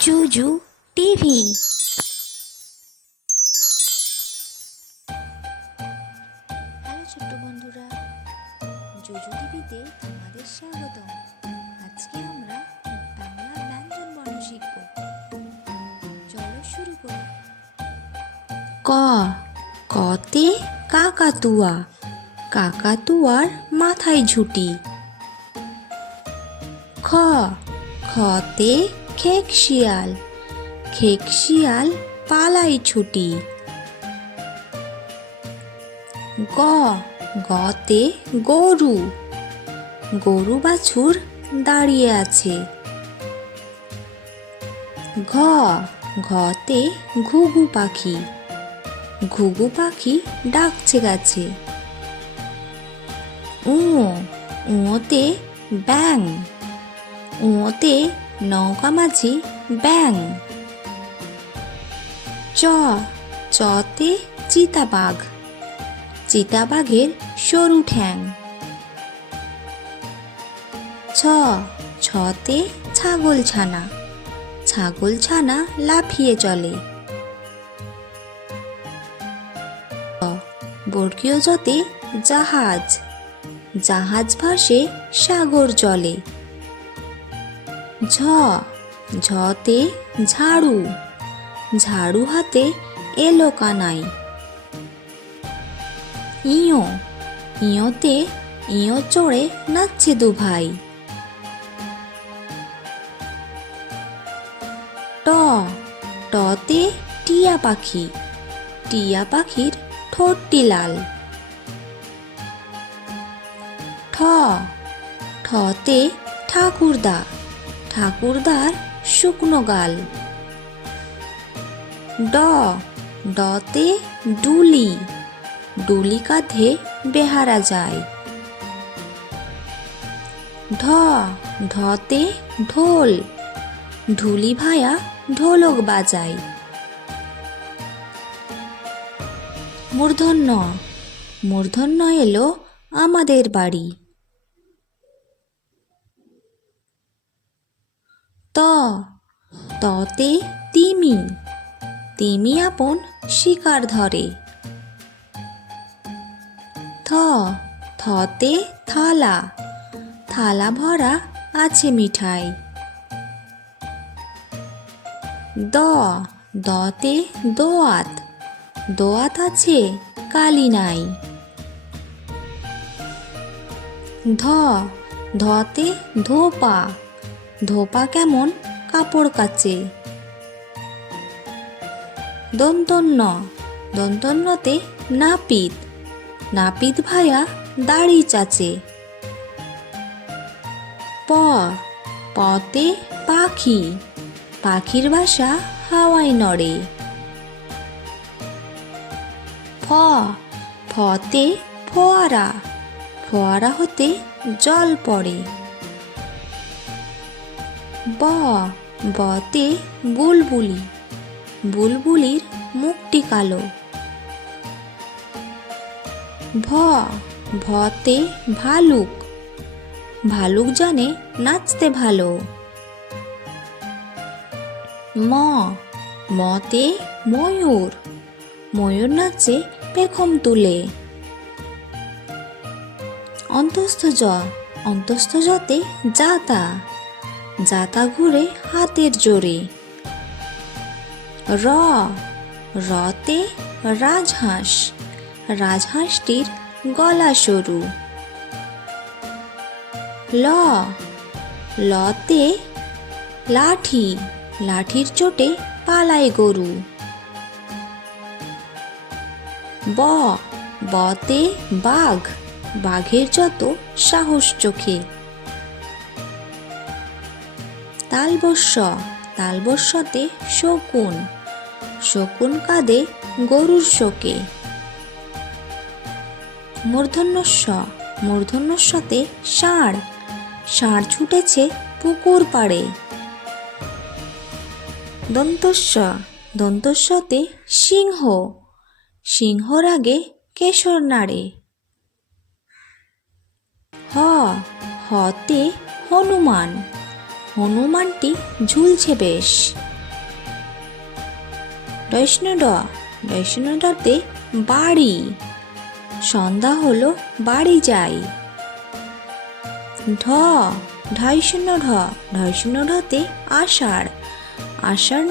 জুজু TV. Hello ছোট্ট বন্ধুরা, জুজু টিভিতে তোমাদের স্বাগতম। আজকে আমরা বাংলা ব্যঞ্জন বর্ণ শিখব। চলো শুরু করি। ক কতে কাকাতুয়া, কাকাতুয়ার মাথায় ঝুঁটি। খ খতে খেক শিয়াল, খেক শিয়াল পালাই ছুটি। গ গতে গরু, গরু বাছুর দাঁড়িয়ে আছে। ঘ ঘতে ঘুঘু পাখি, ঘুঘু পাখি ডাকছে গাছে। উঁতে ব্যাঙ, উঁতে নৌকা মাঝি ব্যাঙ। চতে চিতাবাঘ, চিতাবাঘের সরু ঠ্যাং। ছতে ছাগল ছানা, ছাগল ছানা লাফিয়ে চলে। বর্গীয় জতে জাহাজ, জাহাজ ভাসে সাগর জলে। ঝতে ঝাড়ু, ঝাড়ু হাতে এলো কানাই। ইয়োতে ইয়ো চড়ে নাচছে দু ভাই। টতে টিয়া পাখি, টিয়া পাখির ঠোঁটটি লাল। ঠতে ঠাকুরদা, ঠাকুরদার শুকনো গাল। ডতে ডুলি, ডুলি কাঁধে বেহারা যায়। ঢতে ঢোল, ঢুলি ভায়া ঢোলক বাজায়। মূর্ধন্য, মূর্ধন্য এলো আমাদের বাড়ি। ততে তিমি, তিমি আপন শিকার ধরে। থতে থালা, থালা ভরা আছে মিঠাই। দতে দোয়াত, দোয়াত আছে কালি নাই। ধতে ধোপা, ধোপা কেমন কাপড় কাচে। দন্তন্য, দন্তন্যতে নাপিত, নাপিত ভায়া দাড়ি চাচে। পতে পাখি, পাখির বাসা হাওয়ায় নড়ে। ফতে ফোয়ারা, ফোয়ারা হতে জল পড়ে। বতে বুলবুলি, বুলবুলির মুখটি কালো। ভতে ভালুক, ভালুক জানে নাচতে ভালো। মতে ময়ূর, ময়ূর নাচে পেখম তুলে। অন্তস্থ জতে জাতা, জাতা ঘুরে হাতের জোরে। রতে রাজহাঁস, রাজহাঁসটির গলা সরু। লতে লাঠি, লাঠির চোটে পালায় গরু। বতে বাঘ, বাঘের যত সাহস চোখে। তালবস্য, তালবস্যতে শকুন, শকুন কাঁদে গরুর শোকে। মূর্ধন্যস্ব, মূর্ধন্যস্বতে ষাঁড়, ষাঁড় ছুটেছে পুকুর পাড়ে। দন্তস্ব, দন্তস্বতে সিংহ, সিংহ রাগে কেশর নাড়ে। হতে হনুমান, হনুমানটি ঝুলছে বেশ। ডয়ষ্ণ ড, ডয়ষ্ণ ডতে বাড়ি, সন্ধ্যা হলো বাড়ি যাই। ঢ, ঢাইশূন্য ঢ, ঢাইশূন্য ঢতে আষাঢ়, আষাঢ়